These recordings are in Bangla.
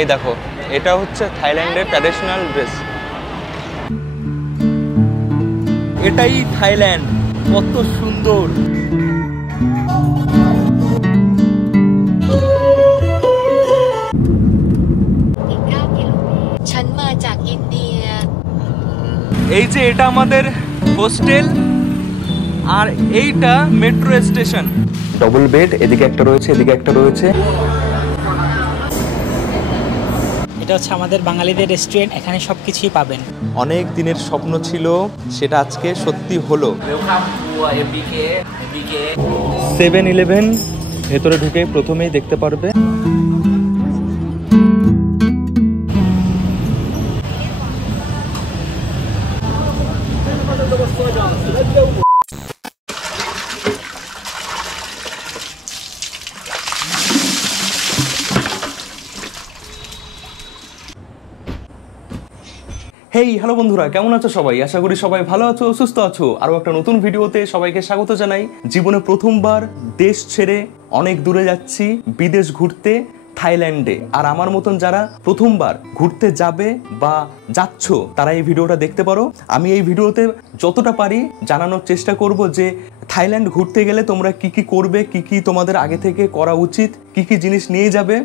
এই দেখো, এটা হচ্ছে থাইল্যান্ডের ট্র্যাডিশনাল ড্রেস। এটাই থাইল্যান্ড, কত সুন্দর। এই যে এটা আমাদের হোস্টেল, আর এইটা মেট্রো স্টেশন। ডবল বেড, এদিকে একটা রয়েছে, এদিকে একটা রয়েছে। এটা হচ্ছে আমাদের বাঙালিদের রেস্টুরেন্ট, এখানে সবকিছুই পাবেন। অনেক দিনের স্বপ্ন ছিল, সেটা আজকে সত্যি হলো। 7-Eleven ভেতরে ঢুকে প্রথমেই দেখতে পারবে। হেই হ্যালো বন্ধুরা, কেমন আছো সবাই? আশা করি সবাই ভালো আছো, সুস্থ আছো। আরো একটা নতুন ভিডিওতে সবাইকে স্বাগত জানাই। জীবনে প্রথমবার দেশ ছেড়ে অনেক দূরে যাচ্ছি বিদেশ ঘুরতে, থাইল্যান্ডে। আর আমার মতন যারা প্রথমবার ঘুরতে যাবে বা যাচ্ছ, তারা এই ভিডিওটা দেখতে পারো। আমি এই ভিডিওতে যতটা পারি জানানোর চেষ্টা করব যে থাইল্যান্ড ঘুরতে গেলে তোমরা কি কি করবে, কি কি তোমাদের আগে থেকে করা উচিত, কি কি জিনিস নিয়ে যাবে।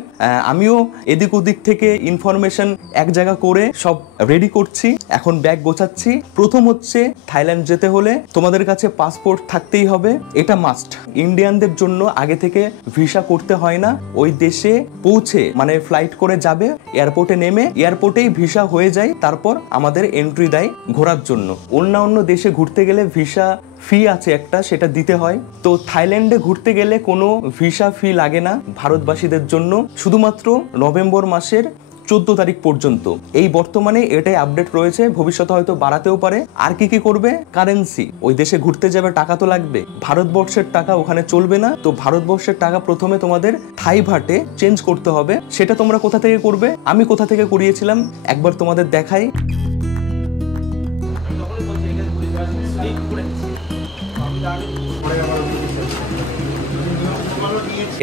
আমিও এদিক ওদিক থেকে ইনফরমেশন এক জায়গা করে সব রেডি করছি, এখন ব্যাগ গোছাচ্ছি। প্রথম হচ্ছে, থাইল্যান্ড যেতে হলে তোমাদের কাছে পাসপোর্ট থাকতেই হবে, এটা মাস্ট। ইন্ডিয়ানদের জন্য আগে থেকে ভিসা করতে হয় না, ওই দেশে পৌঁছে মানে ফ্লাইট করে যাবে, এয়ারপোর্টে নেমে এয়ারপোর্টেই ভিসা হয়ে যায়, তারপর আমাদের এন্ট্রি দেয় ঘোরার জন্য। অন্য দেশে ঘুরতে গেলে ভিসা ফি আছে একটা, সেটা দিতে হয়। তো থাইল্যান্ডে ঘুরতে গেলে কোনো ভিসা ফি লাগে না ভারতবাসীদের জন্য, শুধুমাত্র নভেম্বর মাসের 14 তারিখ পর্যন্ত। এই বর্তমানে এটাই আপডেট রয়েছে, ভবিষ্যতে হয়তো বাড়াতেও পারে। আর কি কি করবে? কারেন্সি, ওই দেশে ঘুরতে যাবে, টাকা তো লাগবে। ভারতবর্ষের টাকা ওখানে চলবে না, তো ভারতবর্ষের টাকা প্রথমে তোমাদের থাই ভাটে চেঞ্জ করতে হবে। সেটা তোমরা কোথা থেকে করবে, আমি কোথা থেকে করিয়েছিলাম একবার তোমাদের দেখাই।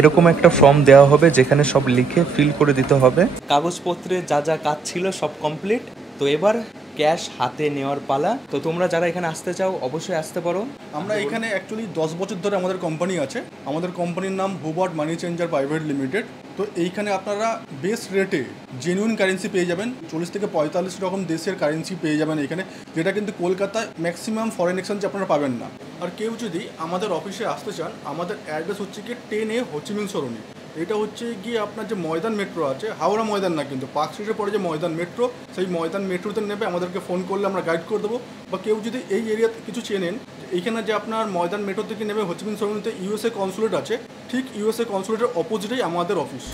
এরকম একটা ফর্ম দেওয়া হবে যেখানে সব লিখে ফিল করে দিতে হবে। কাগজপত্রে যা যা কাজ ছিল সব কমপ্লিট। তো এবার ক্যাশ হাতে নেওয়ার পালা। তো তোমরা যারা এখানে আসতে চাও অবশ্যই আসতে পারো। আমরা এখানে অ্যাকচুয়ালি 10 বছর ধরে আমাদের কোম্পানি আছে। আমাদের কোম্পানির নাম Hubert money changer private limited. তো এইখানে আপনারা বেস্ট রেটে জেনুইন কারেন্সি পেয়ে যাবেন। 40 থেকে 45 রকম দেশের কারেন্সি পেয়ে যাবেন এখানে, যেটা কিন্তু কলকাতায় ম্যাক্সিমাম ফরেন এক্সচেঞ্জ আপনারা পাবেন না। আর কেউ যদি আমাদের অফিসে আসতে চান, আমাদের অ্যাড্রেস হচ্ছে কি 10A হোচিমিন সরণি। এটা হচ্ছে গিয়ে আপনার যে ময়দান মেট্রো আছে, হাওড়া ময়দান না কিন্তু, পার্ক স্ট্রিটের পরে যে ময়দান মেট্রো, সেই ময়দান মেট্রোতে নেবে, আমাদেরকে ফোন করলে আমরা গাইড করে দেবো। বা কেউ যদি এই এরিয়াতে কিছু চেনেন, এইখানে যে আপনার ময়দান মেট্রো থেকে নেবে হোচিমিন সরণিতে ইউএসএ কনসুলেট আছে, ঠিক ইউএসএ কনসুলেটের অপোজিটেই আমাদের অফিস।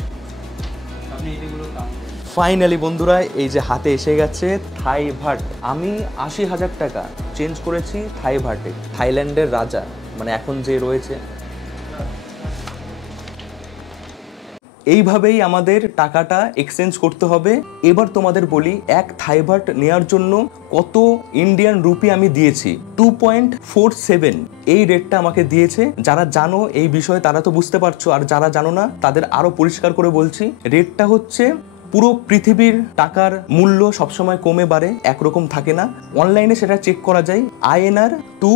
ফাইনালি বন্ধুরা, এই যে হাতে এসে গেছে থাই ভাট। আমি 80,000 টাকা চেঞ্জ করেছি থাই ভাটে। থাইল্যান্ডের রাজা মানে এখন যে রয়েছে, এইভাবেই আমাদের টাকাটা এক্সচেঞ্জ করতে হবে। এবার তোমাদের বলি, এক থাই ভাট নেওয়ার জন্য কত ইন্ডিয়ান রুপি আমি দিয়েছি। 2.47 এই রেটটা আমাকে দিয়েছে। যারা জানো এই বিষয়ে তারা তো বুঝতে পারছো, আর যারা জানো না তাদের আরো পরিষ্কার করে বলছি। রেটটা হচ্ছে, পুরো পৃথিবীর টাকার মূল্য সবসময় কমে বাড়ে, একরকম থাকে না। অনলাইনে সেটা চেক করা যায়, INR টু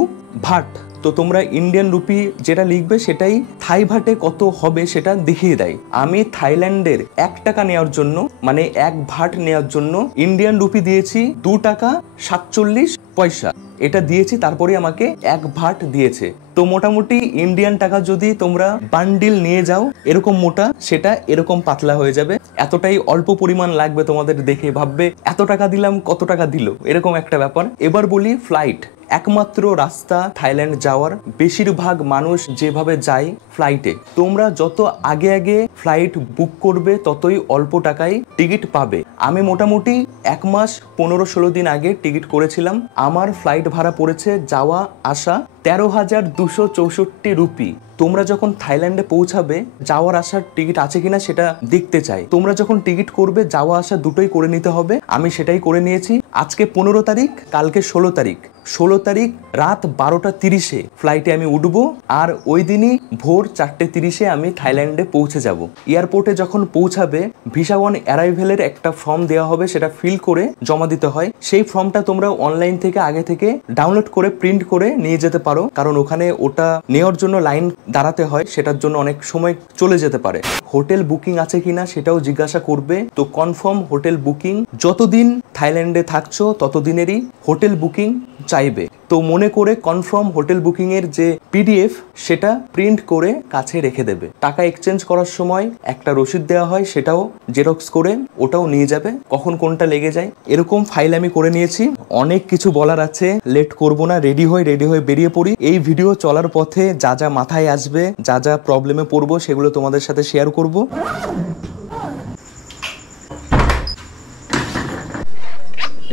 ভাট। তো তোমরা ইন্ডিয়ান রুপি যেটা লিখবে সেটাই থাই ভাটে কত হবে সেটা দেখিয়ে দেয়। আমি থাইল্যান্ডের 1 টাকা নেওয়ার জন্য, মানে 1 ভাট নেওয়ার জন্য ইন্ডিয়ান রুপি দিয়েছি 2 টাকা 47 পয়সা। এটা দিয়েছি, তারপরে আমাকে 1 ভাট দিয়েছে। তো মোটামুটি ইন্ডিয়ান টাকা যদি তোমরা বান্ডিল নিয়ে যাও এরকম মোটা, সেটা এরকম পাতলা হয়ে যাবে। এতটাই অল্প পরিমাণ লাগবে তোমাদের, দেখে ভাববে এত টাকা দিলাম, কত টাকা দিল, এরকম একটা ব্যাপার। এবার বলি ফ্লাইট, একমাত্র রাস্তা থাইল্যান্ড যাওয়ার। বেশিরভাগ মানুষ যেভাবে যায় ফ্লাইটে, তোমরা যত আগে আগে ফ্লাইট বুক করবে ততই অল্প টাকায় টিকিট পাবে। আমি মোটামুটি 1 মাস 15-16 দিন আগে টিকিট করেছিলাম। আমার ফ্লাইট ভাড়া পড়েছে যাওয়া আসা 13,264 রুপি তোমরা যখন থাইল্যান্ডে পৌঁছাবে যাওয়ার আসার টিকিট আছে কিনা সেটা দেখতে চাই। তোমরা যখন টিকিট করবে যাওয়া আসা দুটোই করে নিতে হবে। আমি সেটাই করে নিয়েছি। আজকে 15 তারিখ, কালকে 16 তারিখ। 16 তারিখ রাত 12:30 ফ্লাইটে আমি উঠবো, আর ওই দিনই ভোর 4:30 আমি থাইল্যান্ডে পৌঁছে যাব। এয়ারপোর্টে যখন পৌঁছাবে ভিসা ওয়ান অ্যারাইভেলের একটা ফর্ম দেওয়া হবে, সেটা ফিল করে জমা দিতে হয়। সেই ফর্মটা তোমরা অনলাইন থেকে আগে থেকে ডাউনলোড করে প্রিন্ট করে নিয়ে যেতে পারো, কারণ ওখানে ওটা নেওয়ার জন্য লাইন দাঁড়াতে হয়, সেটার জন্য অনেক সময় চলে যেতে পারে। হোটেল বুকিং আছে কিনা সেটাও জিজ্ঞাসা করবে। তো কনফার্ম হোটেল বুকিং, যতদিন থাইল্যান্ডে থাকছো ততদিনেরই হোটেল বুকিং চাইবে। তো মনে করে কনফার্ম হোটেল বুকিং এর যে পিডিএফ সেটা প্রিন্ট করে কাছে রেখে দেবে। টাকা এক্সচেঞ্জ করার সময় একটা রসিদ দেওয়া হয়, সেটাও জেরক্স করে ওটাও নিয়ে যাবে, কখন কোনটা লেগে যায়। এরকম ফাইল আমি করে নিয়েছি। অনেক কিছু বলার আছে, লেট করব না, রেডি হয়ে বেরিয়ে পড়ি। এই ভিডিও চলার পথে যা যা মাথায় আসবে, যা যা প্রবলেমে পড়বো সেগুলো তোমাদের সাথে শেয়ার করব।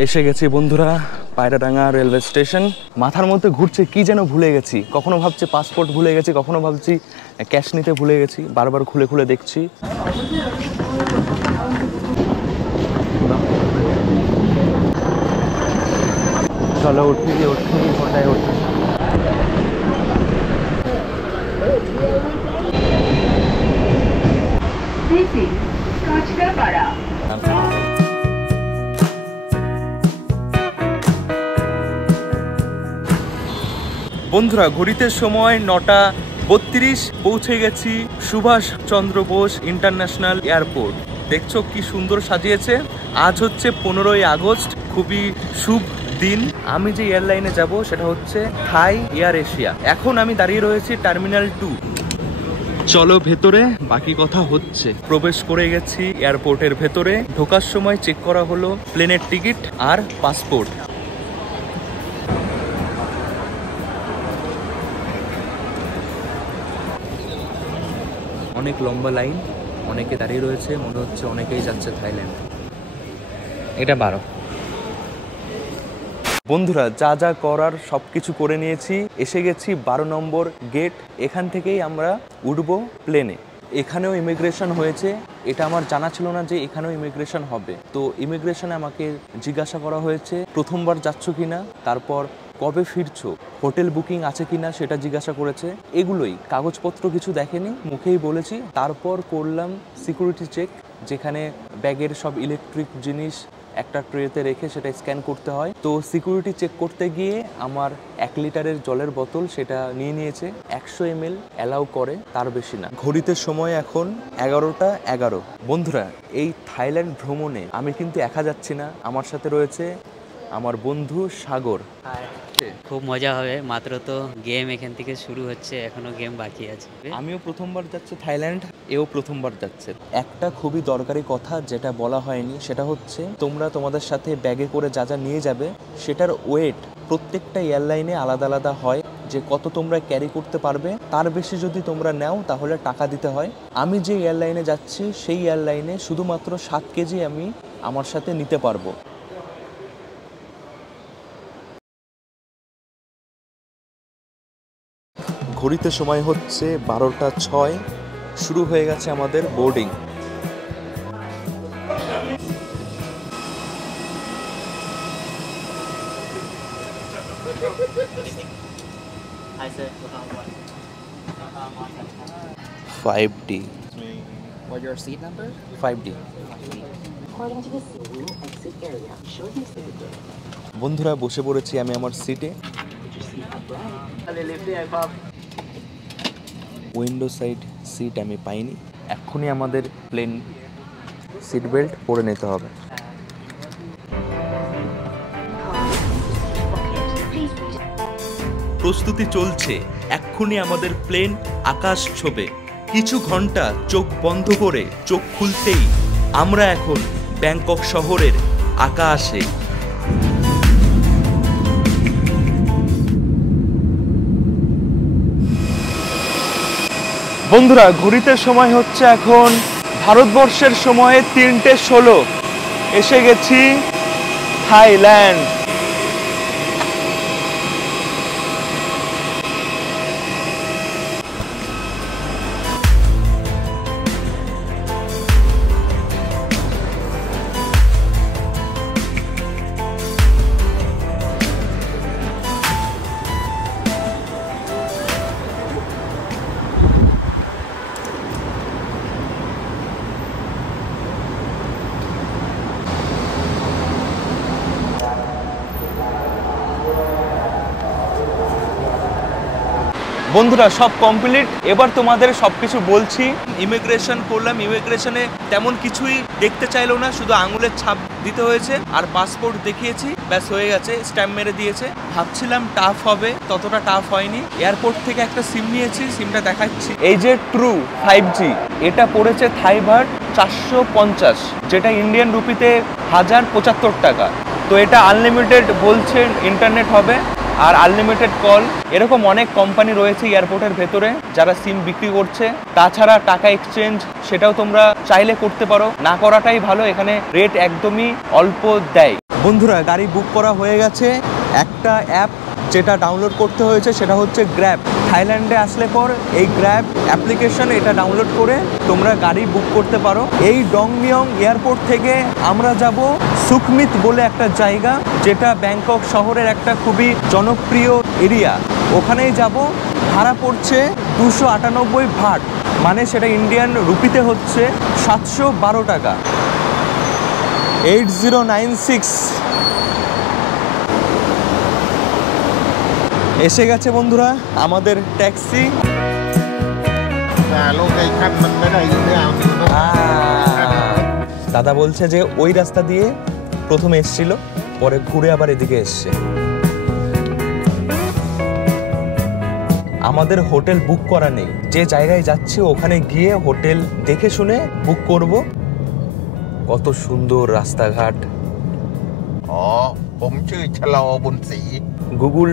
এসে গেছি বন্ধুরা পায়রাডাঙ্গা রেলওয়ে স্টেশন। মাথার মধ্যে ঘুরছে কি যেন ভুলে গেছি। কখনো ভাবছি পাসপোর্ট ভুলে গেছি, কখনো ভাবছি ক্যাশ নিতে ভুলে গেছি। বারবার খুলে খুলে দেখছি। চলো উঠি কোনটায় উঠি। বন্ধুরা ঘড়িতে সময় 9:32, পৌঁছে গেছি সুভাষ চন্দ্র বোস ইন্টারন্যাশনাল এয়ারপোর্ট। দেখছো কি সুন্দর সাজিয়েছে। আজ হচ্ছে 15ই আগস্ট, খুবই শুভ দিন। আমি যে এয়ারলাইনে যাব সেটা হচ্ছে থাই এয়ার এশিয়া। এখন আমি দাঁড়িয়ে রয়েছি টার্মিনাল 2। চলো ভেতরে, বাকি কথা হচ্ছে। প্রবেশ করে গেছি এয়ারপোর্টের ভেতরে। ঢোকার সময় চেক করা হলো প্লেনের টিকিট আর পাসপোর্ট। অনেক লম্বা লাইন, অনেকে দাঁড়িয়ে রয়েছে, মনে হচ্ছে অনেকেই যাচ্ছে থাইল্যান্ড। এটা 12। বন্ধুরা যা যা করার সবকিছু করে নিয়েছি। এসে গেছি 12 নম্বর গেট। এখান থেকেই আমরা উঠবো প্লেনে। এখানেও ইমিগ্রেশন হয়েছে, এটা আমার জানা ছিল না যে এখানেও ইমিগ্রেশন হবে। তো ইমিগ্রেশনে আমাকে জিজ্ঞাসা করা হয়েছে প্রথমবার যাচ্ছ কিনা, তারপর কবে ফিরছো, হোটেল বুকিং আছে কিনা সেটা জিজ্ঞাসা করেছে। এগুলোই, কাগজপত্র কিছু দেখেনি, মুখেই বলেছি। তারপর করলাম সিকিউরিটি চেক, যেখানে ব্যাগের সব ইলেকট্রিক জিনিস একটা ট্রেতে রেখে সেটা স্ক্যান করতে হয়। তো সিকিউরিটি চেক করতে গিয়ে আমার 1 লিটারের জলের বোতল সেটা নিয়ে নিয়েছে। 100 ml অ্যালাউ করে, তার বেশি না। ঘড়িতে সময় এখন 11:11। বন্ধুরা এই থাইল্যান্ড ভ্রমণে আমি কিন্তু একা যাচ্ছি না, আমার সাথে রয়েছে আমার বন্ধু সাগর। খুব মজা হবে। মাত্র তো গেম এখান থেকে শুরু হচ্ছে, এখনো গেম বাকি আছে। আমিও প্রথমবার যাচ্ছি থাইল্যান্ড, এও প্রথমবার যাচ্ছে। একটা খুবই দরকারি কথা যেটা বলা হয়নি, সেটা হচ্ছে তোমরা তোমাদের সাথে ব্যাগে করে যা যা নিয়ে যাবে সেটার ওয়েট প্রত্যেকটা এয়ারলাইনে আলাদা আলাদা হয়, যে কত তোমরা ক্যারি করতে পারবে। তার বেশি যদি তোমরা নাও তাহলে টাকা দিতে হয়। আমি যে এয়ারলাইনে যাচ্ছি সেই এয়ারলাইনে শুধুমাত্র 7 কেজি আমি আমার সাথে নিতে পারবো। ঘড়িতে সময় হচ্ছে 12:06। শুরু হয়ে গেছে আমাদের boarding. $5D. What's your seat number? 5D. বন্ধুরা বসে পড়েছি আমি আমার সিটে। উইন্ডো সাইড সিট আমি পাইনি। এক্ষুনি আমাদের প্লেন সিট বেল্ট পরে নিতে হবে। প্রস্তুতি চলছে, এক্ষুনি আমাদের প্লেন আকাশ ছোবে। কিছু ঘন্টা চোখ বন্ধ করে চোখ খুলতেই আমরা এখন ব্যাংকক শহরের আকাশে। বন্ধুরা ঘড়িতে সময় হচ্ছে এখন ভারতবর্ষের সময়ে 3:16। এসে গেছি থাইল্যান্ড। বন্ধুরা সব কমপ্লিট, এবার তোমাদের সবকিছু বলছি। ইমিগ্রেশন করলাম, ইমিগ্রেশনে তেমন কিছুই দেখতে চাইলো না, শুধু আঙুলের ছাপ দিতে হয়েছে আর পাসপোর্ট দেখিয়েছি, ব্যাস হয়ে গেছে, স্ট্যাম্প মেরে দিয়েছে। ভাবছিলাম টাফ হবে, ততটা টাফ হয়নি। এয়ারপোর্ট থেকে একটা সিম নিয়েছি, সিমটা দেখাচ্ছি। এই যে ট্রু 5G, এটা পড়েছে থাই বাট 450, যেটা ইন্ডিয়ান রুপিতে 1075 টাকা। তো এটা আনলিমিটেড বলছে ইন্টারনেট হবে আর আনলিমিটেড কল। এরকম অনেক কোম্পানি রয়েছে এয়ারপোর্টের ভেতরে যারা সিম বিক্রি করছে। তাছাড়া টাকা এক্সচেঞ্জ সেটাও তোমরা চাইলে করতে পারো, না করাটাই ভালো, এখানে রেট একদমই অল্প দেয়। বন্ধুরা গাড়ি বুক করা হয়ে গেছে। একটা অ্যাপ যেটা ডাউনলোড করতে হয়েছে সেটা হচ্ছে গ্র্যাব। থাইল্যান্ডে আসলে পর এই গ্র্যাব অ্যাপ্লিকেশন এটা ডাউনলোড করে তোমরা গাড়ি বুক করতে পারো। এই ডংমিয়ং এয়ারপোর্ট থেকে আমরা যাব সুখমিত বলে একটা জায়গা, যেটা ব্যাংকক শহরের একটা খুবই জনপ্রিয় এরিয়া। ওখানেই যাব। ভাড়া পড়ছে 298 ভাট, মানে সেটা ইন্ডিয়ান রুপিতে হচ্ছে 712 টাকা। 8096 এসে গেছে বন্ধুরা আমাদের ট্যাক্সি। দাদা বলছে যে ওই রাস্তা দিয়ে প্রথমে এসছিল, পরে ঘুরে আবার এদিকে এসছে। আমাদের হোটেল বুক করা নেই, যে জায়গায় যাচ্ছি ওখানে গিয়ে হোটেল দেখে শুনে বুক করব। কত সুন্দর রাস্তাঘাট। গুগল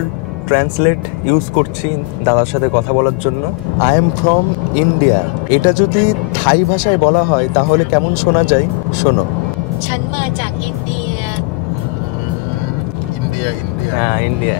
ট্রান্সলেট ইউজ করছি দাদার সাথে কথা বলার জন্য। আই এম ফ্রম ইন্ডিয়া, এটা যদি থাই ভাষায় বলা হয় তাহলে কেমন শোনা যায় শোনো। ฉันมาจากอินเดีย হ্যাঁ ইন্ডিয়া।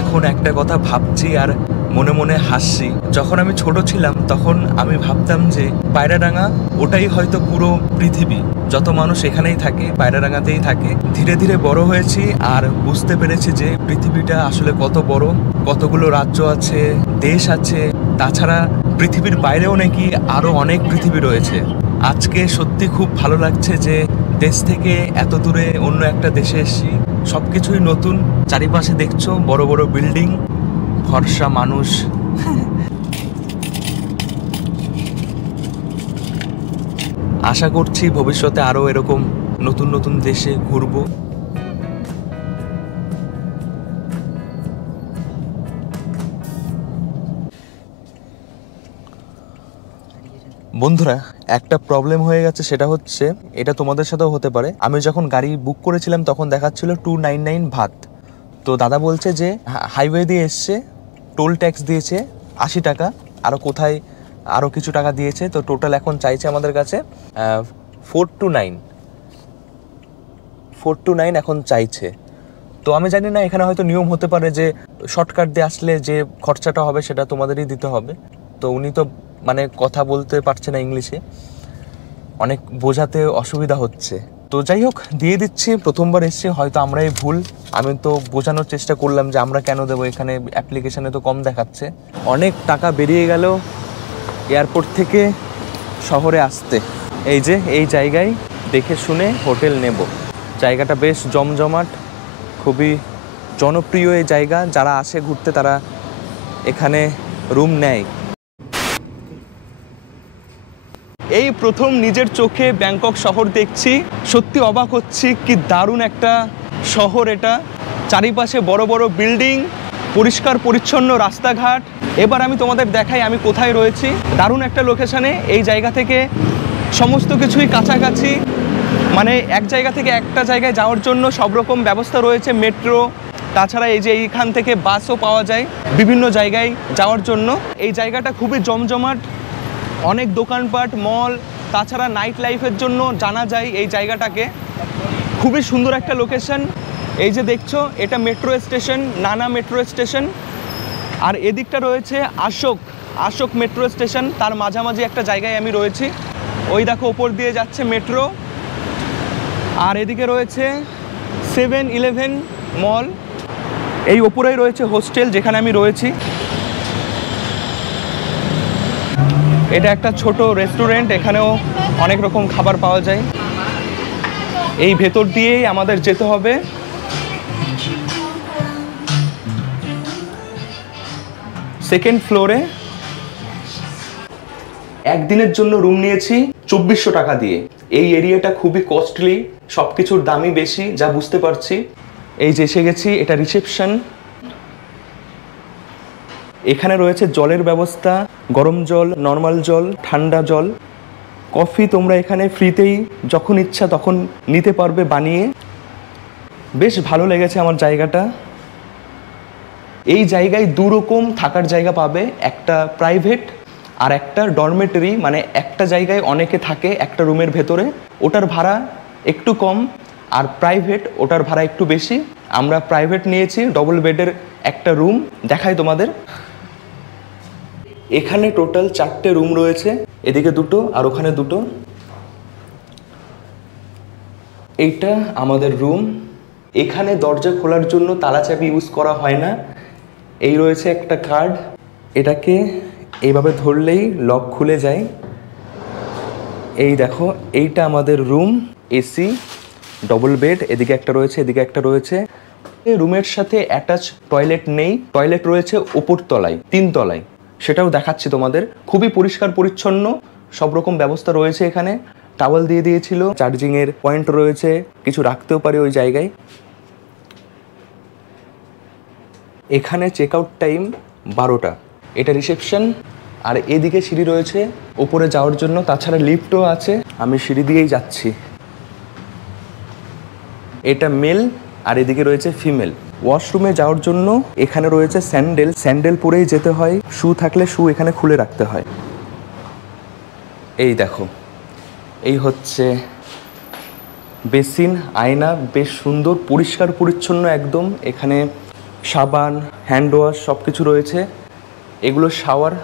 এখন একটা কথা ভাবছি আর মনে মনে হাসছি। যখন আমি ছোট ছিলাম তখন আমি ভাবতাম যে পায়রাডাঙ্গা ওটাই হয়তো পুরো পৃথিবী, যত মানুষ এখানেই থাকে পায়রাডাঙ্গাতেই থাকে। ধীরে ধীরে বড় হয়েছি আর বুঝতে পেরেছি যে পৃথিবীটা আসলে কত বড়, কতগুলো রাজ্য আছে, দেশ আছে। তাছাড়া পৃথিবীর বাইরেও নাকি আরো অনেক পৃথিবী রয়েছে। আজকে সত্যি খুব ভালো লাগছে যে দেশ থেকে এত দূরে অন্য একটা দেশে এসেছি। সবকিছুই নতুন, চারিপাশে দেখছো বড় বড় বিল্ডিং, ফর্সা মানুষ। আশা করছি ভবিষ্যতে আরো এরকম নতুন নতুন দেশে ঘুরবো। বন্ধুরা একটা প্রবলেম হয়ে গেছে, সেটা হচ্ছে এটা তোমাদের সাথেও হতে পারে। আমি যখন গাড়ি বুক করেছিলাম তখন দেখাচ্ছিল 299 ভাত। তো দাদা বলছে যে হাইওয়ে দিয়ে এসছে, টোল ট্যাক্স দিয়েছে 80 টাকা, আরও কোথায় আরও কিছু টাকা দিয়েছে। তো টোটাল এখন চাইছে আমাদের কাছে 429 এখন চাইছে। তো আমি জানি না, এখানে হয়তো নিয়ম হতে পারে যে শর্টকাট দিয়ে আসলে যে খরচাটা হবে সেটা তোমাদেরই দিতে হবে। তো উনি তো মানে কথা বলতে পারছে না ইংলিশে, অনেক বোঝাতে অসুবিধা হচ্ছে। তো যাই হোক দিয়ে দিচ্ছি, প্রথমবার এসছি হয়তো আমরাই ভুল। আমি তো বোঝানোর চেষ্টা করলাম যে আমরা কেন দেবো, এখানে অ্যাপ্লিকেশানে তো কম দেখাচ্ছে। অনেক টাকা বেরিয়ে গেল এয়ারপোর্ট থেকে শহরে আসতে। এই যে এই জায়গায় দেখে শুনে হোটেল নেব। জায়গাটা বেশ জমজমাট, খুবই জনপ্রিয় এই জায়গা। যারা আসে ঘুরতে তারা এখানে রুম নেয়। এই প্রথম নিজের চোখে ব্যাংকক শহর দেখছি, সত্যি অবাক হচ্ছি। কি দারুণ একটা শহর এটা, চারিপাশে বড় বড় বিল্ডিং, পরিষ্কার পরিচ্ছন্ন রাস্তাঘাট। এবার আমি তোমাদের দেখাই আমি কোথায় রয়েছি। দারুণ একটা লোকেশানে, এই জায়গা থেকে সমস্ত কিছুই কাছাকাছি, মানে এক জায়গা থেকে একটা জায়গায় যাওয়ার জন্য সব রকম ব্যবস্থা রয়েছে, মেট্রো। তাছাড়া এই যে এইখান থেকে বাসও পাওয়া যায় বিভিন্ন জায়গায় যাওয়ার জন্য। এই জায়গাটা খুবই জমজমাট, অনেক দোকানপাট, মল, তাছাড়া নাইট লাইফের জন্য জানা যায় এই জায়গাটাকে। খুবই সুন্দর একটা লোকেশন। এই যে দেখছো এটা মেট্রো স্টেশন, নানা মেট্রো স্টেশন। আর এদিকটা রয়েছে আশোক মেট্রো স্টেশন, তার মাঝামাঝি একটা জায়গায় আমি রয়েছি। ওই দেখো ওপর দিয়ে যাচ্ছে মেট্রো। আর এদিকে রয়েছে 7-11 মল। এই ওপরেই রয়েছে হোস্টেল যেখানে আমি রয়েছি। এটা একটা ছোট রেস্টুরেন্ট, এখানেও অনেক রকম খাবার পাওয়া যায়। এই ভেতর দিয়েই আমাদের যেতে হবে। সেকেন্ড ফ্লোরে। একদিনের জন্য রুম নিয়েছি 2400 টাকা দিয়ে। এই এরিয়াটা খুবই কস্টলি, সব কিছুর দামই বেশি, যা বুঝতে পারছি। এই যে এসে গেছি, এটা রিসেপশন। এখানে রয়েছে জলের ব্যবস্থা, গরম জল, নর্মাল জল, ঠান্ডা জল। কফি তোমরা এখানে ফ্রিতেই যখন ইচ্ছা তখন নিতে পারবে বানিয়ে। বেশ ভালো লেগেছে আমার জায়গাটা। এই জায়গায় দুরকম থাকার জায়গা পাবে, একটা প্রাইভেট আর একটা ডরমেটরি, মানে একটা জায়গায় অনেকে থাকে একটা রুমের ভেতরে, ওটার ভাড়া একটু কম, আর প্রাইভেট ওটার ভাড়া একটু বেশি। আমরা প্রাইভেট নিয়েছি, ডবল বেডের একটা রুম। দেখাই তোমাদের। এখানে টোটাল 4টে রুম রয়েছে, এদিকে 2টো আর ওখানে 2টো। এইটা আমাদের রুম। এখানে দরজা খোলার জন্য তালা চাবি ইউজ করা হয় না। এই রয়েছে একটা কার্ড, এটাকে এইভাবে ধরলেই লক খুলে যায়। এই দেখো, এইটা আমাদের রুম। এসি, ডবল বেড, এদিকে একটা রয়েছে, এদিকে একটা রয়েছে। এই রুমের সাথে অ্যাটাচ টয়লেট নেই, টয়লেট রয়েছে ওপর তলায়, 3 তলায়, সেটাও দেখাচ্ছি তোমাদের। খুবই পরিষ্কার পরিচ্ছন্ন, সব রকম ব্যবস্থা রয়েছে এখানে। টাওয়েল দিয়ে দিয়েছিল, চার্জিংয়ের পয়েন্ট রয়েছে, কিছু রাখতেও পারি ওই জায়গায়। এখানে চেক আউট টাইম 12টা। এটা রিসেপশন, আর এদিকে সিঁড়ি রয়েছে ওপরে যাওয়ার জন্য, তাছাড়া লিফটও আছে। আমি সিঁড়ি দিয়েই যাচ্ছি। এটা মেল আর এদিকে রয়েছে ফিমেল। ওয়াশরুমে যাওয়ার জন্য এখানে রয়েছে স্যান্ডেল, স্যান্ডেল পরেই যেতে হয়। শু থাকলে শু এখানে খুলে রাখতে হয়। এই দেখো, এই হচ্ছে বেসিন, আয়না, বেশ সুন্দর পরিষ্কার পরিচ্ছন্ন একদম। এখানে সাবান, হ্যান্ড ওয়াশ সব কিছু রয়েছে। এগুলো শাওয়ার,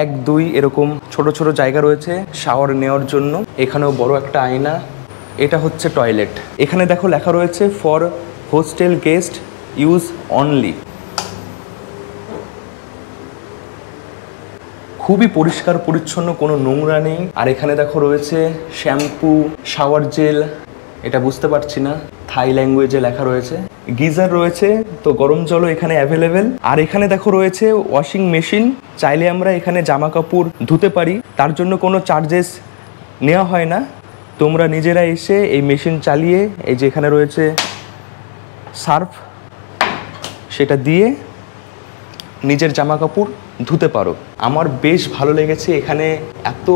1, 2 এরকম ছোট ছোট জায়গা রয়েছে শাওয়ার নেওয়ার জন্য। এখানেও বড় একটা আয়না। এটা হচ্ছে টয়লেট। এখানে দেখো লেখা রয়েছে for hostel guest use only. খুবই পরিষ্কার পরিচ্ছন্ন, কোনো নোংরা নেই। আর এখানে দেখো রয়েছে শ্যাম্পু, শাওয়ার জেল, এটা বুঝতে পারছি না, থাই ল্যাঙ্গুয়েজে লেখা রয়েছে। গিজার রয়েছে, তো গরম জলও এখানে অ্যাভেলেবেল। আর এখানে দেখো রয়েছে ওয়াশিং মেশিন, চাইলে আমরা এখানে জামা কাপড় ধুতে পারি, তার জন্য কোনো চার্জেস নেওয়া হয় না। তোমরা নিজেরা এসে এই মেশিন চালিয়ে, এই যে এখানে রয়েছে সার্ফ, সেটা দিয়ে নিজের জামা কাপড় ধুতে পারো। আমার বেশ ভালো লেগেছে, এখানে এত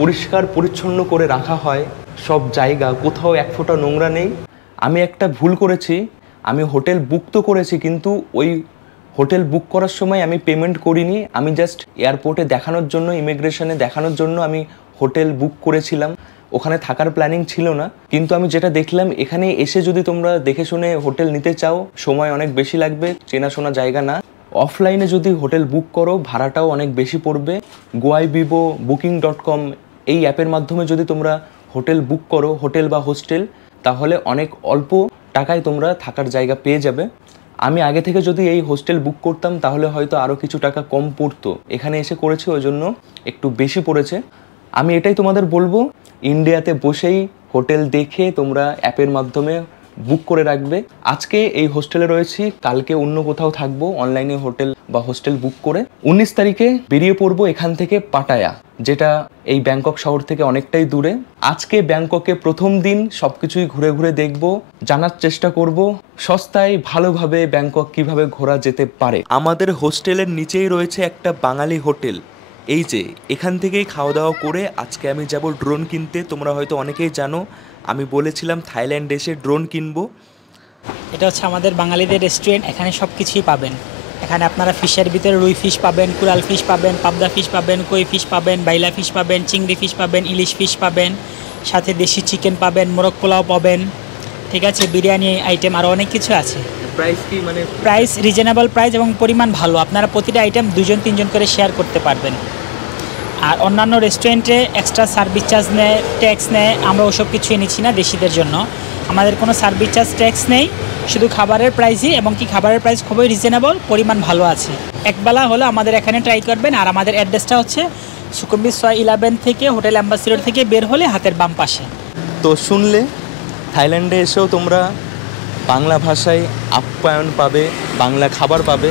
পরিষ্কার পরিচ্ছন্ন করে রাখা হয় সব জায়গা, কোথাও এক ফোঁটা নোংরা নেই। আমি একটা ভুল করেছি, আমি হোটেল বুক তো করেছি, কিন্তু ওই হোটেল বুক করার সময় আমি পেমেন্ট করিনি। আমি জাস্ট এয়ারপোর্টে দেখানোর জন্য, ইমিগ্রেশনে দেখানোর জন্য আমি হোটেল বুক করেছিলাম। ওখানে থাকার প্ল্যানিং ছিল না। কিন্তু আমি যেটা দেখলাম, এখানে এসে যদি তোমরা দেখে শুনে হোটেল নিতে চাও, সময় অনেক বেশি লাগবে, চেনাশোনা জায়গা না। অফলাইনে যদি হোটেল বুক করো ভাড়াটাও অনেক বেশি পড়বে। গোয়াইবিবো, booking.com এই অ্যাপের মাধ্যমে যদি তোমরা হোটেল বুক করো, হোটেল বা হোস্টেল, তাহলে অনেক অল্প টাকায় তোমরা থাকার জায়গা পেয়ে যাবে। আমি আগে থেকে যদি এই হোস্টেল বুক করতাম তাহলে হয়তো আরও কিছু টাকা কম পড়তো। এখানে এসে করেছি, ওই জন্য একটু বেশি পড়েছে। আমি এটাই তোমাদের বলবো, ইন্ডিয়াতে বসেই হোটেল দেখে তোমরা অ্যাপের মাধ্যমে বুক করে রাখবে। আজকে এই হোস্টেলে রয়েছি, কালকে অন্য কোথাও থাকবো অনলাইনে হোটেল বা হোস্টেল বুক করে। 19 তারিখে বেরিয়ে পড়বো এখান থেকে পাটায়া, যেটা এই ব্যাংকক শহর থেকে অনেকটাই দূরে। আজকে ব্যাংককে প্রথম দিন, সবকিছুই ঘুরে ঘুরে দেখবো, জানার চেষ্টা করব সস্তায় ভালোভাবে ব্যাংকক কিভাবে ঘোরা যেতে পারে। আমাদের হোস্টেলের নিচেই রয়েছে একটা বাঙালি হোটেল। এই যে এখান থেকেই খাওয়া দাওয়া করে আজকে আমি যাব ড্রোন কিনতে। তোমরা হয়তো অনেকেই জানো, আমি বলেছিলাম থাইল্যান্ড এসে ড্রোন কিনবো। এটা হচ্ছে আমাদের বাঙালিদের রেস্টুরেন্ট, এখানে সব কিছুই পাবেন। এখানে আপনারা ফিশের ভিতরে রুই ফিশ পাবেন, কুরাল ফিশ পাবেন, পাবদা ফিশ পাবেন, কই ফিশ পাবেন, বাইলা ফিশ পাবেন, চিংড়ি ফিশ পাবেন, ইলিশ ফিশ পাবেন, সাথে দেশি চিকেন পাবেন, মোরগ পোলাও পাবেন, ঠিক আছে, বিরিয়ানি আইটেম, আরও অনেক কিছু আছে। প্রাইস কি, মানে প্রাইস রিজনেবল প্রাইস এবং পরিমাণ ভালো। আপনারা প্রতিটা আইটেম 2-3 করে শেয়ার করতে পারবেন। আর অন্যান্য রেস্টুরেন্টে এক্সট্রা সার্ভিস চার্জ নেয়, ট্যাক্স নেয়, আমরা ওসব কিছুই নিচ্ছি না দেশিদের জন্য। আমাদের কোনো সার্ভিস চার্জ, ট্যাক্স নেই, শুধু খাবারের প্রাইসই, এবং কি খাবারের প্রাইস খুবই রিজনেবল, পরিমাণ ভালো আছে। একবেলা হলে আমাদের এখানে ট্রাই করবেন। আর আমাদের অ্যাড্রেসটা হচ্ছে সুকুম্বির 11 থেকে হোটেল অ্যাম্বাসিডর থেকে বের হলে হাতের বাম পাশে। তো শুনলে, থাইল্যান্ডে এসেও তোমরা বাংলা ভাষায় আপ্যায়ন পাবে, বাংলা খাবার পাবে।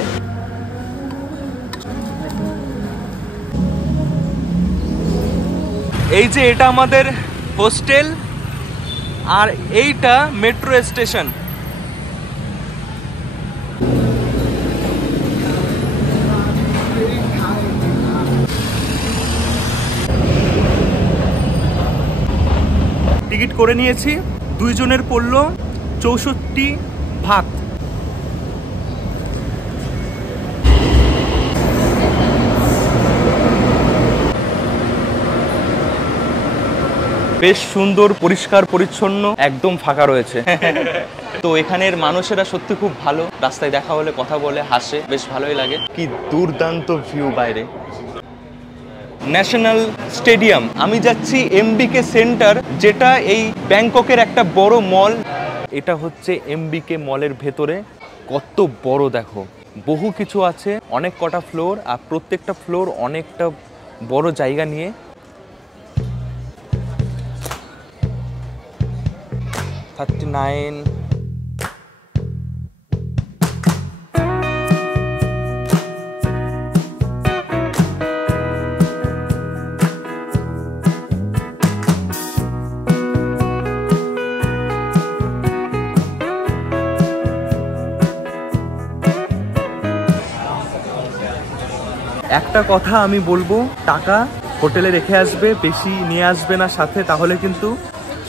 এই যে এটা আমাদের হোস্টেল আর এইটা মেট্রো স্টেশন। টিকিট করে নিয়েছি, 2 জনের পড়লো 64 ভাত। বেশ সুন্দর, পরিষ্কার পরিচ্ছন্ন, একদম ফাঁকা রয়েছে। তো এখানের মানুষেরা সত্যি খুব ভালো, রাস্তায় দেখা হলে কথা বলে, হাসে, বেশ ভালোই লাগে। কি দুর্দান্ত ভিউ বাইরে। ন্যাশনাল স্টেডিয়াম, আমি যাচ্ছি এমবিকে সেন্টার, যেটা এই ব্যাংককের একটা বড় মল। এটা হচ্ছে এমবিকে মলের ভেতরে, কত বড় দেখো, বহু কিছু আছে, অনেক কটা ফ্লোর, আর প্রত্যেকটা ফ্লোর অনেকটা বড় জায়গা নিয়ে। একটা কথা আমি বলবো, টাকা হোটেলে রেখে আসবে, বেশি নিয়ে আসবে না সাথে, তাহলে কিন্তু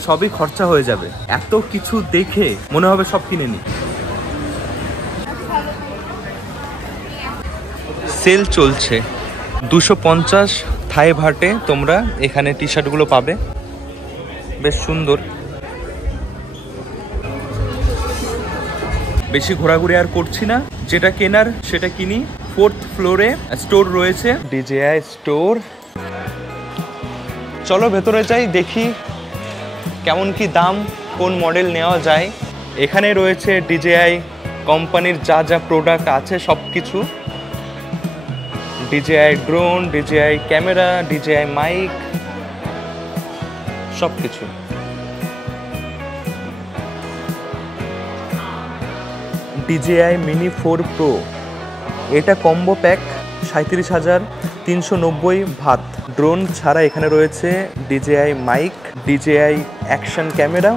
সবই খরচা হয়ে যাবে। এত কিছু দেখে মনে হবে সব কিনে নি। সেল চলছে, 250 থাই ভাটে তোমরা এখানে টি শার্টগুলো পাবে, বেশ সুন্দর। বেশি ঘোরাঘুরি আর করছি না, যেটা কেনার সেটা কিনি। 4th ফ্লোরে স্টোর রয়েছে, ডিজেআই স্টোর। চলো ভেতরে যাই, দেখি কেমন কি দাম, কোন মডেল নেওয়া যায়। এখানে রয়েছে ডিজেআই কোম্পানির যা যা প্রোডাক্ট আছে সব কিছু, DJI drone, DJI camera, DJI mic, সব কিছু। ডিজেআই মিনি 4 প্রো, এটা কম্বো প্যাক 37,390 ভাত। ড্রোন ছাড়া এখানে রয়েছে DJI mic, DJI action camera,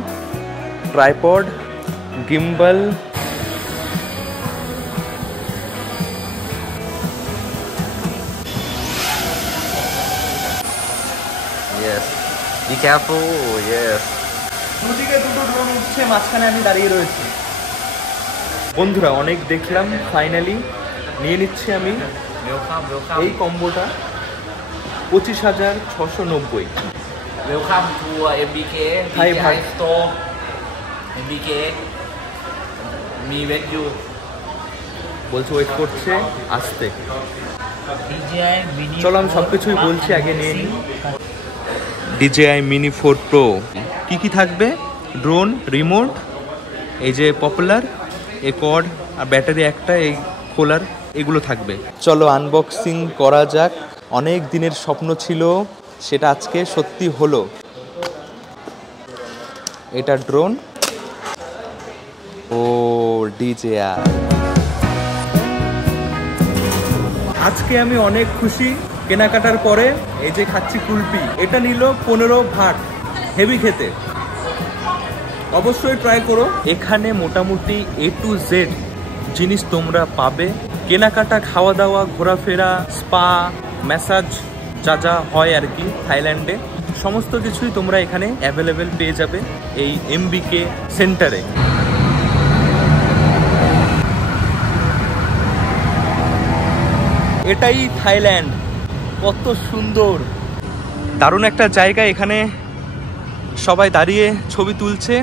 tripod, gimbal, Yes. Be careful. Yes. দুদিকে দুটো ড্রোন উঠছে, মাঝখানে আমি দাঁড়িয়ে রয়েছি। বন্ধুরা অনেক দেখলাম, ফাইনালি নিয়ে নিচ্ছি আমি এই কম্বোটা, 25,690। Welcome to MBK Hi, DJI Bhat. Store. MBK. Me with you. বলছে ওয়েট করছে আসতে। DJI Mini চলো আমি সব কিছুই বলছি, আগে নিয়ে নিই। ডিজেআই মিনি 4 প্রো কি কি থাকবে? ড্রোন, রিমোট, এই যে পপুলার, এই কর্ড আর ব্যাটারি একটা, এই খোলার, এগুলো থাকবে। চলো আনবক্সিং করা যাক। অনেক দিনের স্বপ্ন ছিল, সেটা আজকে সত্যি হলো। এটা ড্রোন, ও ডিজেআই। আজকে আমি অনেক খুশি, কেনাকাটার পরে এই যে খাচ্ছি কুলপি, এটা নিল 15 ভাট, হেভি খেতে, অবশ্যই ট্রাই করো। এখানে মোটামুটি A to Z জিনিস তোমরা পাবে, কেনাকাটা, খাওয়া দাওয়া, ঘোরাফেরা, স্পা, ম্যাসাজ, যা যা হয় আর কি থাইল্যান্ডে, সমস্ত কিছুই তোমরা এখানে অ্যাভেলেবেল পেয়ে যাবে এই এমবিকে সেন্টারে। এটাই থাইল্যান্ড, কত সুন্দর, দারুণ একটা জায়গা। এখানে সবাই দাঁড়িয়ে ছবি তুলছে।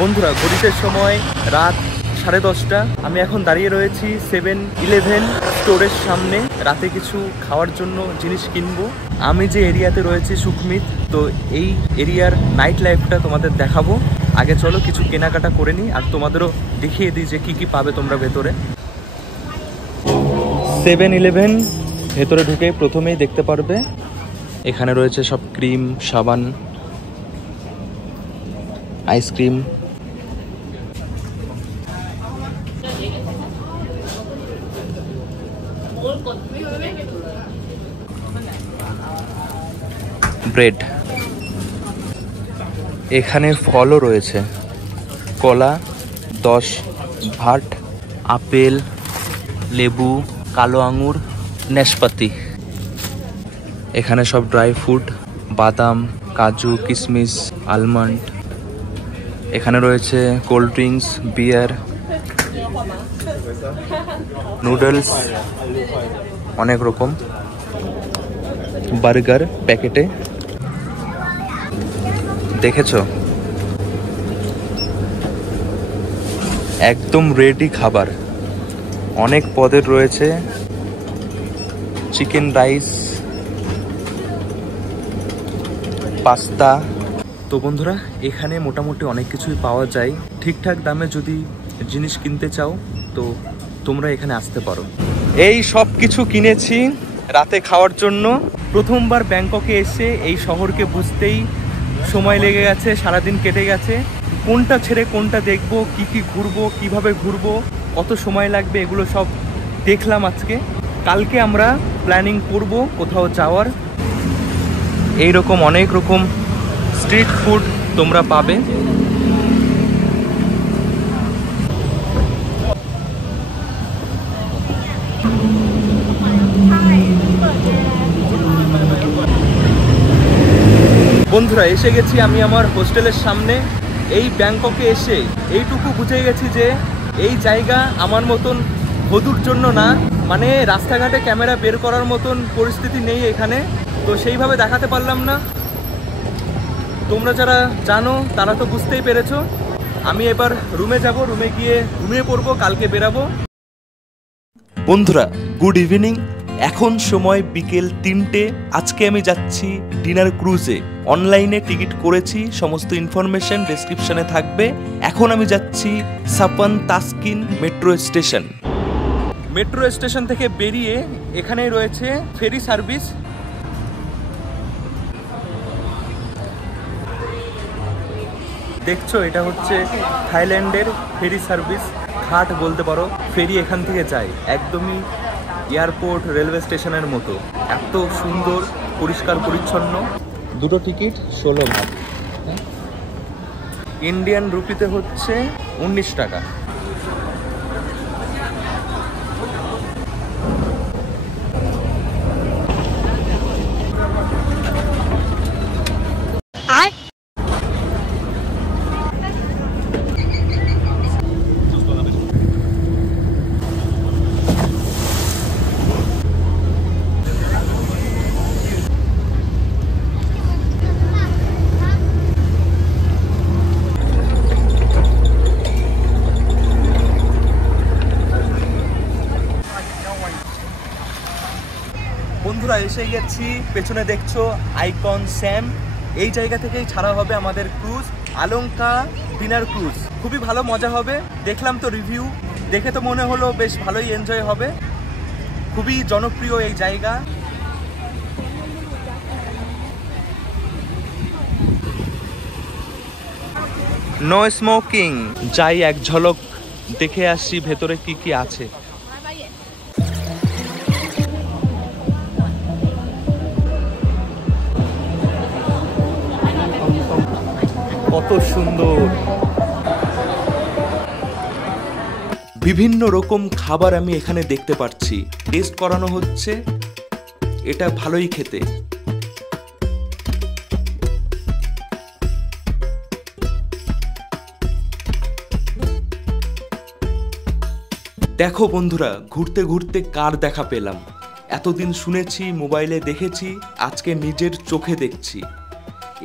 বন্ধুরা ঘড়িতে সময় রাত 10:30, আমি এখন দাঁড়িয়ে রয়েছি 7-Eleven স্টোরের সামনে, রাতে কিছু খাওয়ার জন্য জিনিস কিনবো। আমি যে এরিয়াতে রয়েছি সুখমিত, তো এই এরিয়ার নাইট লাইফটা তোমাদের দেখাবো। আগে চলো কিছু কেনাকাটা করে নিই, আর তোমাদেরও দেখিয়ে দিই যে কি কি পাবে তোমরা ভেতরে। 7-Eleven ভেতরে ঢুকে প্রথমেই দেখতে পারবে এখানে রয়েছে সব ক্রিম, সাবান, আইসক্রিম, ব্রেড। এখানে ফলও রয়েছে, কলা 10 ভাট, আপেল, লেবু, কালো আঙুর, নাশপাতি। এখানে সব ড্রাই ফ্রুট, বাদাম, কাজু, কিশমিশ, আলমন্ড। এখানে রয়েছে কোল্ড ড্রিঙ্কস, বিয়ার, নুডলস, অনেক রকম, বার্গার প্যাকেটে। দেখেছো, একদম রেডি খাবার। অনেক পদের রয়েছে, চিকেন রাইস, পাস্তা। তো বন্ধুরা, এখানে মোটামুটি অনেক কিছুই পাওয়া যায়। ঠিকঠাক দামে যদি জিনিস কিনতে চাও তো তোমরা এখানে আসতে পারো। এই সব কিছু কিনেছি রাতে খাওয়ার জন্য। প্রথমবার ব্যাংককে এসে এই শহরকে বুঝতেই সময় লেগে গেছে, সারাদিন কেটে গেছে। কোনটা ছেড়ে কোনটা দেখবো, কি কি ঘুরবো, কিভাবে ঘুরবো, কত সময় লাগবে, এগুলো সব দেখলাম আজকে। কালকে আমরা প্ল্যানিং করব কোথাও যাওয়ার। এই রকম অনেক রকম স্ট্রিট ফুড তোমরা পাবে। বন্ধুরা, এসে গেছি আমি আমার হোস্টেলের সামনে। এই ব্যাংককে এসে এইটুকু বুঝে গেছি যে এই জায়গা আমার মতন বধূর জন্য না। মানে রাস্তাঘাটে ক্যামেরা বের করার মতন পরিস্থিতি নেই এখানে, তো সেইভাবে দেখাতে পারলাম না। তোমরা যারা জানো তারা তো বুঝতেই পেরেছো। আমি এবার রুমে যাব, রুমে গিয়ে ঘুমিয়ে পড়বো, কালকে বেরাবো। বন্ধুরা, গুড ইভিনিং। এখন সময় বিকেল 3টে। আজকে আমি যাচ্ছি ডিনার ক্রুজে। অনলাইনে টিকিট করেছি, সমস্ত ইনফরমেশন ডেসক্রিপশনে থাকবে। এখন আমি যাচ্ছি সাপান তাসকিন মেট্রো স্টেশন। মেট্রো স্টেশন থেকে বেরিয়ে এখানেই রয়েছে ফেরি সার্ভিস। দেখছো, এটা হচ্ছে থাইল্যান্ডের ফেরি সার্ভিস, ঘাট বলতে পারো। ফেরি এখান থেকে যায়, একদমই এয়ারপোর্ট রেলওয়ে স্টেশনের মতো। এত সুন্দর, পরিষ্কার পরিচ্ছন্ন। দুটো টিকিট 16 ভাট, ইন্ডিয়ান রুপিতে হচ্ছে 19 টাকা। বন্ধুরা, এসে গেছি। পেছনে দেখছো আইকন স্যাম। এই জায়গা থেকেই ছাড়া হবে আমাদের ক্রুজ, আলংকা ডিনার ক্রুজ। খুবই ভালো মজা হবে। দেখলাম তো রিভিউ, দেখে তো মনে হলো বেশ ভালোই এনজয় হবে। খুবই জনপ্রিয় এই জায়গা। No smoking. যাই এক ঝলক দেখে আসি ভেতরে কি কি আছে। কত সুন্দর, বিভিন্ন রকম খাবার আমি এখানে দেখতে পাচ্ছি। টেস্ট করানো হচ্ছে, এটা ভালোই খেতে। দেখো বন্ধুরা, ঘুরতে ঘুরতে কার দেখা পেলাম। এতদিন শুনেছি, মোবাইলে দেখেছি, আজকে নিজের চোখে দেখছি।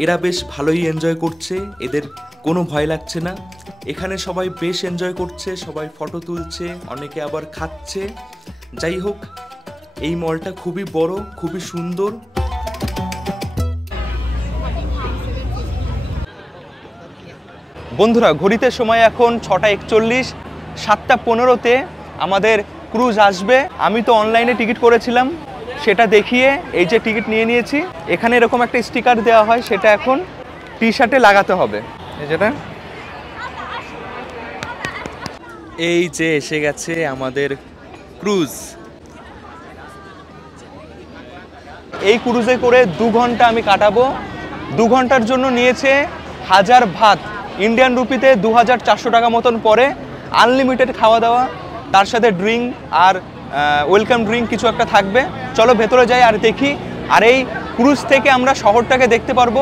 এরা বেশ ভালোই এনজয় করছে, এদের কোনো ভয় লাগছে না। এখানে সবাই বেশ এনজয় করছে, সবাই ফটো তুলছে, অনেকে আবার খাচ্ছে। যাই হোক, এই মলটা খুবই বড়, খুবই সুন্দর। বন্ধুরা, ঘড়িতে সময় এখন 6:41। 7:15-তে আমাদের ক্রুজ আসবে। আমি তো অনলাইনে টিকিট করেছিলাম, সেটা দেখিয়ে এই যে টিকিট নিয়ে নিয়েছি। এখানে এরকম একটা স্টিকার দেওয়া হয়, সেটা এখন টি শার্টে লাগাতে হবে। এই যেটা এই যে এসে গেছে আমাদের ক্রুজ। এই ক্রুজে করে 2 ঘন্টা আমি কাটাবো। 2 ঘন্টার জন্য নিয়েছে 1000 ভাত, ইন্ডিয়ান রুপিতে 2400 টাকা মতন পড়ে। আনলিমিটেড খাওয়া দাওয়া, তার সাথে ড্রিঙ্ক আর ওয়েলকাম ড্রিঙ্ক কিছু একটা থাকবে। চলো ভেতরে যাই আর দেখি। আর এই ক্রুজ থেকে আমরা শহরটাকে দেখতে পারবো,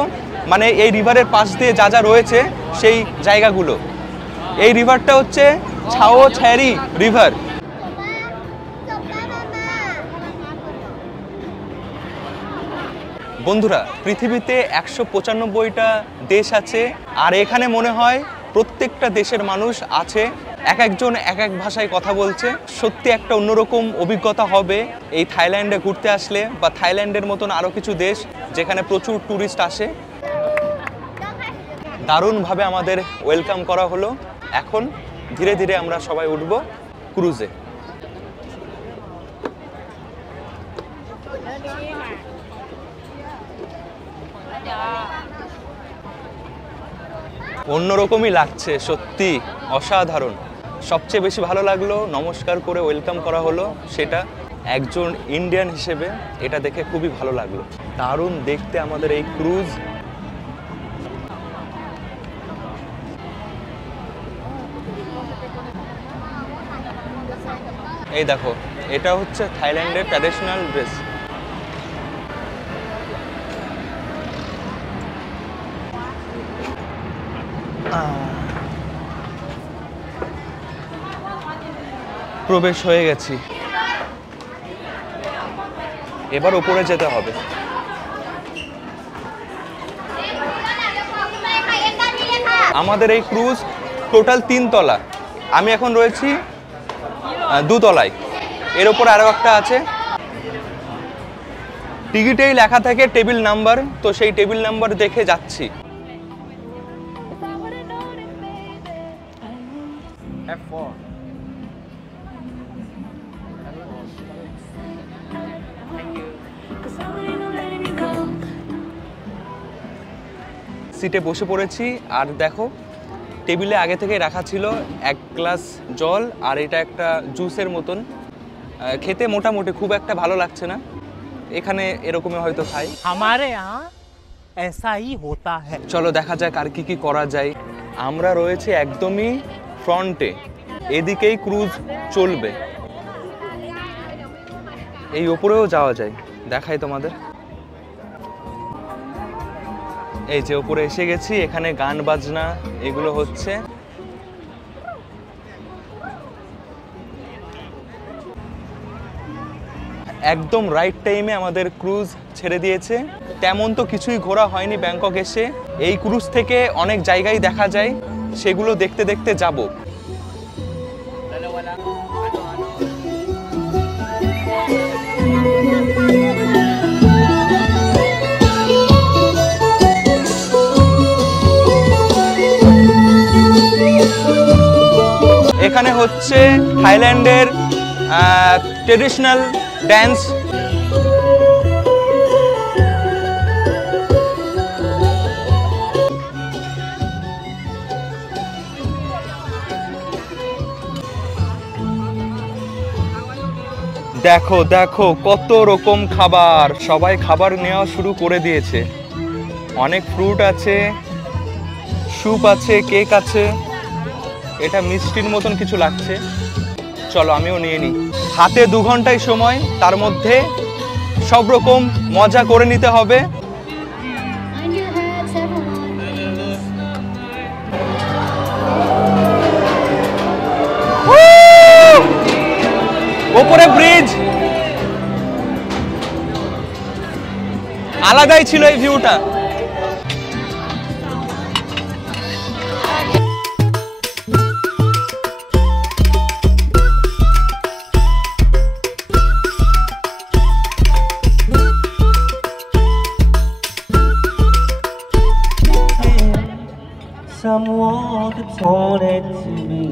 মানে এই রিভারের পাশ দিয়ে যা যা রয়েছে সেই জায়গাগুলো। এই রিভারটা হচ্ছে ছাও ছ্যারি রিভার। বন্ধুরা, পৃথিবীতে 195টা দেশ আছে, আর এখানে মনে হয় প্রত্যেকটা দেশের মানুষ আছে। এক একজন এক এক ভাষায় কথা বলছে। সত্যি একটা অন্যরকম অভিজ্ঞতা হবে এই থাইল্যান্ডে ঘুরতে আসলে, বা থাইল্যান্ডের মতন আরও কিছু দেশ যেখানে প্রচুর ট্যুরিস্ট আসে। দারুণভাবে আমাদের ওয়েলকাম করা হলো। এখন ধীরে ধীরে আমরা সবাই উঠব ক্রুজে। অন্যরকমই লাগছে, সত্যি অসাধারণ। সবচেয়ে বেশি ভালো লাগলো নমস্কার করে ওয়েলকাম করা হলো, সেটা একজন ইন্ডিয়ান হিসেবে এটা দেখে খুবই ভালো লাগলো। দারুণ দেখতে আমাদের এই ক্রুজ। এই দেখো, এটা হচ্ছে থাইল্যান্ডের ট্র্যাডিশনাল ড্রেস। প্রবেশ হয়ে গেছি, এবার উপরে যেতে হবে। আমাদের এই ক্রুজ টোটাল 3 তলা, আমি এখন রয়েছি 2 তলায়। এর উপর আরো একটা আছে। টিকিটেই লেখা থাকে টেবিল নাম্বার, তো সেই টেবিল নাম্বার দেখে যাচ্ছি। সিটে বসে পড়েছি, আর দেখো টেবিলে আগে থেকে রাখা ছিল 1 গ্লাস জল, আর এটা একটা জুসের মতন। খেতে মোটামুটি খুব একটা ভালো লাগছে না, এখানে এরকমই হয়তো খাই। हमारे यहाँ ऐसा ही होता है। চলো দেখা যাক আর কি কি করা যায়। আমরা রয়েছে একদমই ফ্রন্টে, এদিকেই ক্রুজ চলবে। এই ওপরেও যাওয়া যায়, দেখাই তোমাদের। এই যে উপরে এসে গেছি, এখানে গান বাজনা এগুলো হচ্ছে। একদম রাইট টাইমে আমাদের ক্রুজ ছেড়ে দিয়েছে। তেমন তো কিছুই ঘোরা হয়নি ব্যাংকক এসে। এই ক্রুজ থেকে অনেক জায়গায় দেখা যায়, সেগুলো দেখতে দেখতে যাব। এখানে হচ্ছে থাইল্যান্ডের ট্রেডিশনাল ড্যান্স। দেখো দেখো কত রকম খাবার, সবাই খাবার নেওয়া শুরু করে দিয়েছে। অনেক ফ্রুট আছে, স্যুপ আছে, কেক আছে। এটা মিষ্টির মতন কিছু লাগছে, চলো আমিও নিয়ে নিই। হাতে 2 ঘন্টায় সময়, তার মধ্যে সব রকম মজা করে নিতে হবে। ওপরে ব্রিজ, আলাদাই ছিল এই ভিউটা। Someone to taunt it to me.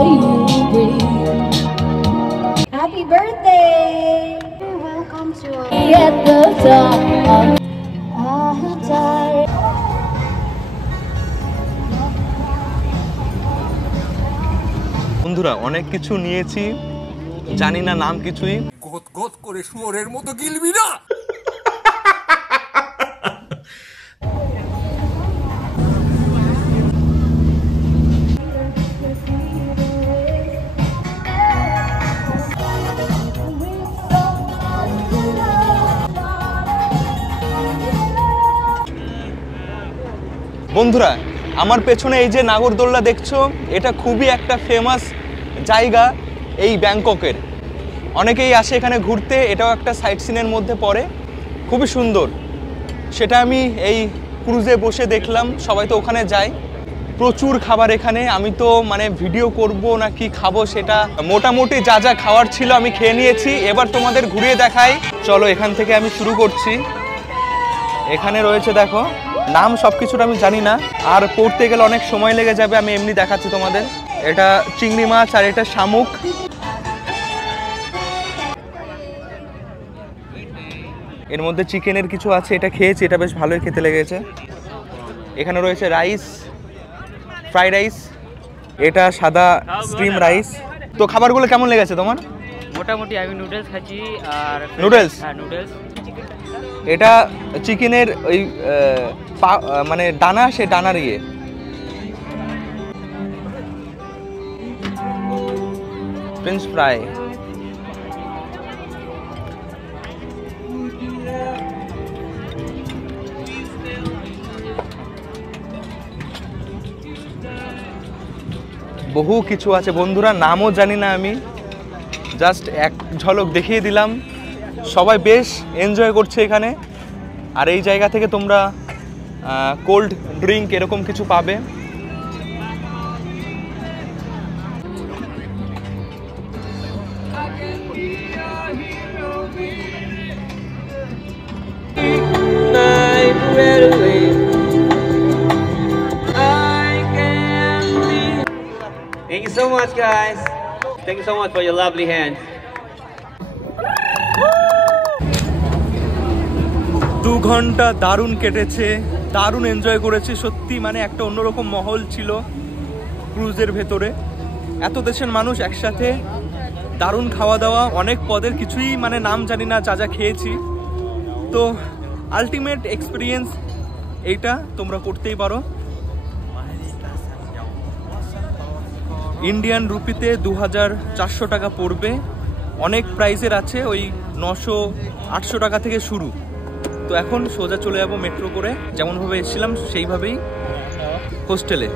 Are you hungry? at the dawn. I died. বন্ধুরা অনেক কিছু নিয়েছি, জানি না নাম কিছুই। গত গত করে শুয়োরের মতো গিলবি না। বন্ধুরা আমার পেছনে এই যে নাগরদোল্লা দেখছো, এটা খুবই একটা ফেমাস জায়গা এই ব্যাংককের। অনেকেই আসে এখানে ঘুরতে, এটাও একটা সাইট সিনের মধ্যে পড়ে, খুবই সুন্দর। সেটা আমি এই ক্রুজে বসে দেখলাম, সবাই তো ওখানে যায়। প্রচুর খাবার এখানে, আমি তো মানে ভিডিও করব না কি খাবো সেটা, মোটামুটি যা যা খাওয়ার ছিল আমি খেয়ে নিয়েছি। এবার তোমাদের ঘুরিয়ে দেখাই, চলো এখান থেকে আমি শুরু করছি। এখানে রয়েছে দেখো, নাম সব কিছুটা আমি জানি না, আর পড়তে গেলে অনেক সময় লেগে যাবে, আমি এমনি দেখাচ্ছি তোমাদের। এটা চিংড়ি মাছ আর এটা শামুক। এর মধ্যে চিকেনের কিছু আছে, এটা খেয়েছি, এটা বেশ ভালোই খেতে লেগেছে। এখানে রয়েছে রাইস, ফ্রাইড রাইস, এটা সাদা স্টিম রাইস। তো খাবারগুলো কেমন লেগেছে তোমার? মোটামুটি আমি নুডলস খাচ্ছি। আর নুডলস? হ্যাঁ নুডলস। এটা চিকেনের ওই মানে ডানা, সে ডানার ইয়ে। French fry. বহু কিছু আছে বন্ধুরা, নামও জানি না আমি, জাস্ট এক ঝলক দেখিয়ে দিলাম। সবাই বেশ এনজয় করছে এখানে। আর এই জায়গা থেকে তোমরা কোল্ড ড্রিঙ্ক এরকম কিছু পাবে। Thank you so much, guys. Thank you so much for your lovely hands. 2 ঘন্টা দারুণ কেটেছে, দারুণ এনজয় করেছি সত্যি। মানে একটা অন্যরকম মহল ছিল ক্রুজের ভেতরে, এত দেশের মানুষ একসাথে, দারুণ খাওয়া দাওয়া, অনেক পদের, কিছুই মানে নাম জানি না যা যা খেয়েছি। তো আলটিমেট এক্সপিরিয়েন্স এইটা, তোমরা করতেই পারো। ইন্ডিয়ান রুপিতে 2400 টাকা পড়বে। অনেক প্রাইসের আছে, ওই 900-800 টাকা থেকে শুরু। তো এখন সোজা চলে যাব মেট্রো করে, যেমনভাবে এসেছিলাম সেইভাবেই হোস্টেলে।